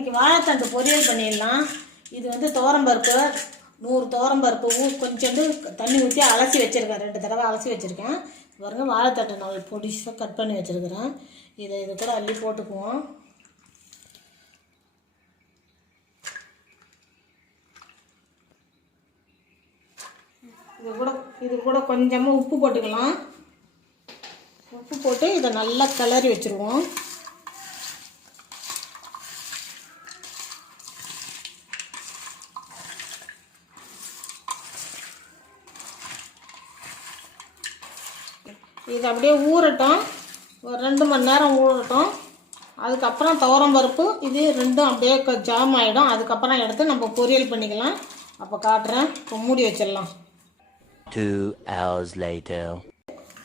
இன்றைக்கி வாழைத்தண்டு பொரியல் பண்ணிடலாம். இது வந்து துவரம்பருப்பு 100 துவரம்பருப்பு கொஞ்சோண்டு தண்ணி ஊற்றி அலசி வச்சுருக்கேன். 2 தடவை அலசி வச்சுருக்கேன். பாருங்க, வாழைத்தண்டை நான் பொடிசாக கட் பண்ணி வச்சுருக்கிறேன். இதை இது கூட அள்ளி போட்டுக்குவோம். இது கூட கொஞ்சமாக உப்பு போட்டுக்கலாம். உப்பு போட்டு இதை நல்லா கிளறி வச்சுருவோம். இது அப்படியே ஊறட்டும், ஒரு 2 மணி நேரம் ஊறட்டும். அதுக்கப்புறம் துவரம்பருப்பு இது ரெண்டும் அப்படியே ஜாம் ஆகிடும். அதுக்கப்புறம் எடுத்து நம்ம பொரியல் பண்ணிக்கலாம். அப்போ காட்டுறேன். இப்போ மூடி வச்சிடலாம். 2 hours later.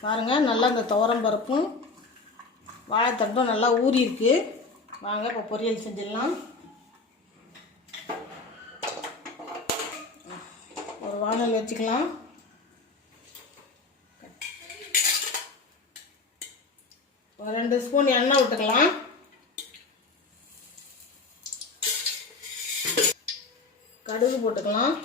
பாருங்கள், நல்லா இந்த துவரம்பருப்பும் வாழைத்தண்டும் நல்லா ஊறி இருக்கு. வாங்க இப்போ பொரியல் செஞ்சிடலாம். ஒரு வானல் வச்சுக்கலாம். ஒரு 2 ஸ்பூன் எண்ணெய் விட்டுக்கலாம். கடுகு போட்டுக்கலாம்.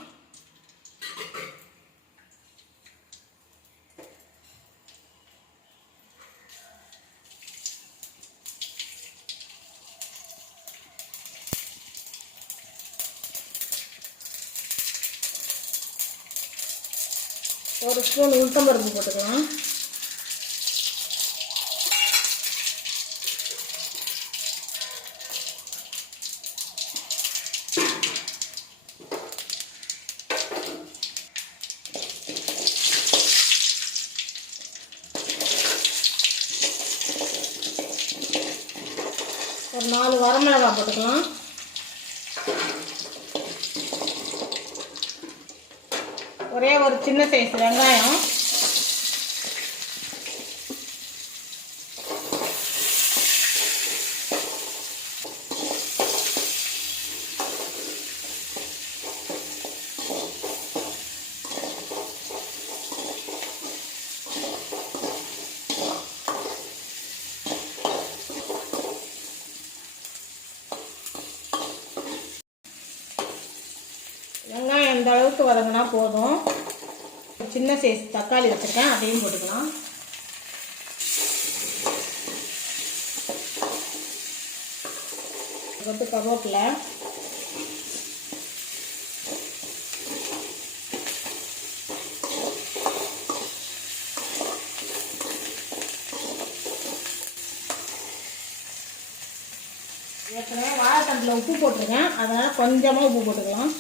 ஒரு ஸ்பூன் உளுத்தம்பருப்பு போட்டுக்கலாம். ஒரு 4 வரமிளகாய் போட்டுக்கலாம். ஒரே ஒரு சின்ன சைஸ் வெங்காயம், வெங்காயம் இந்த அளவுக்கு வதங்கினா போதும். சின்ன சைஸ் தக்காளி வச்சுருக்கேன், அதையும் போட்டுக்கலாம். கொத்து கருவேப்பிலை, ஏற்கனவே வாழைத்தண்டில் உப்பு போட்டிருக்கேன், அதனால் கொஞ்சமாக உப்பு போட்டுக்கலாம்.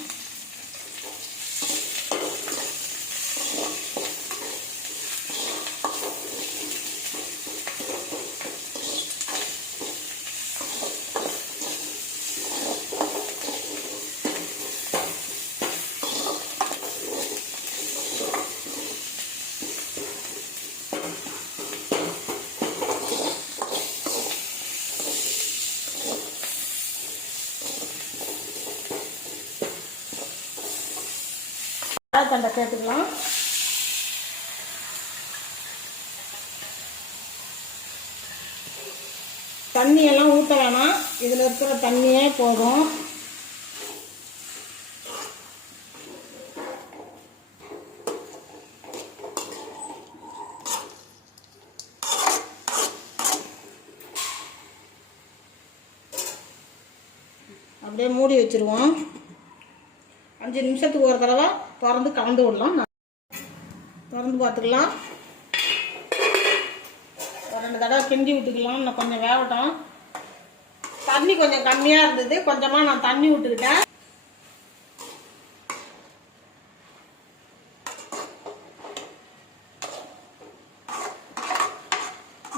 வாழைத்தண்டை சேர்த்துக்கலாம். தண்ணியெல்லாம் ஊற்ற வேணாம், இதில் இருக்கிற தண்ணியே போதும். அப்படியே மூடி வச்சுருவோம். 5 நிமிஷத்துக்கு ஒரு தடவை திறந்து கலந்து விடலாம். திறந்து பார்த்துக்கலாம். ஒரு 2 தடவை கிண்டி விட்டுக்கலாம். இன்னும் கொஞ்சம் வேகட்டும். தண்ணி கொஞ்சம் கம்மியாக இருந்தது, கொஞ்சமாக நான் தண்ணி விட்டுக்கிட்டேன்.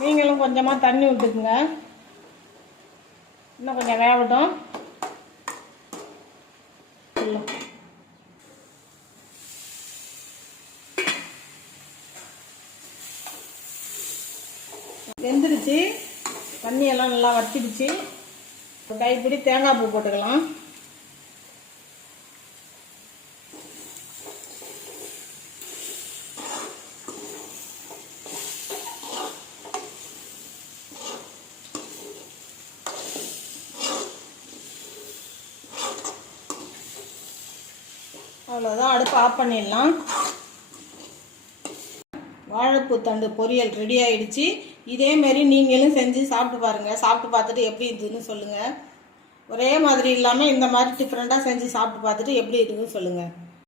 நீங்களும் கொஞ்சமாக தண்ணி விட்டுக்குங்க. இன்னும் கொஞ்சம் வேகட்டும். வெந்துடுச்சு, தண்ணியெல்லாம் நல்லா வத்திடுச்சு. ஒரு கைப்பிடி தேங்காய் பூ போட்டுக்கலாம். அவ்வளோதான், அடுப்பு ஆஃப் பண்ணிடலாம். வாழைப்பூ தண்டு பொரியல் ரெடி ஆகிடுச்சு. இதேமாரி நீங்களும் செஞ்சு சாப்பிட்டு பாருங்கள். சாப்பிட்டு பார்த்துட்டு எப்படி இருக்குதுன்னு சொல்லுங்கள். ஒரே மாதிரி இல்லாமல் இந்த மாதிரி டிஃப்ரெண்ட்டாக செஞ்சு சாப்பிட்டு பார்த்துட்டு எப்படி இருக்குதுன்னு சொல்லுங்கள்.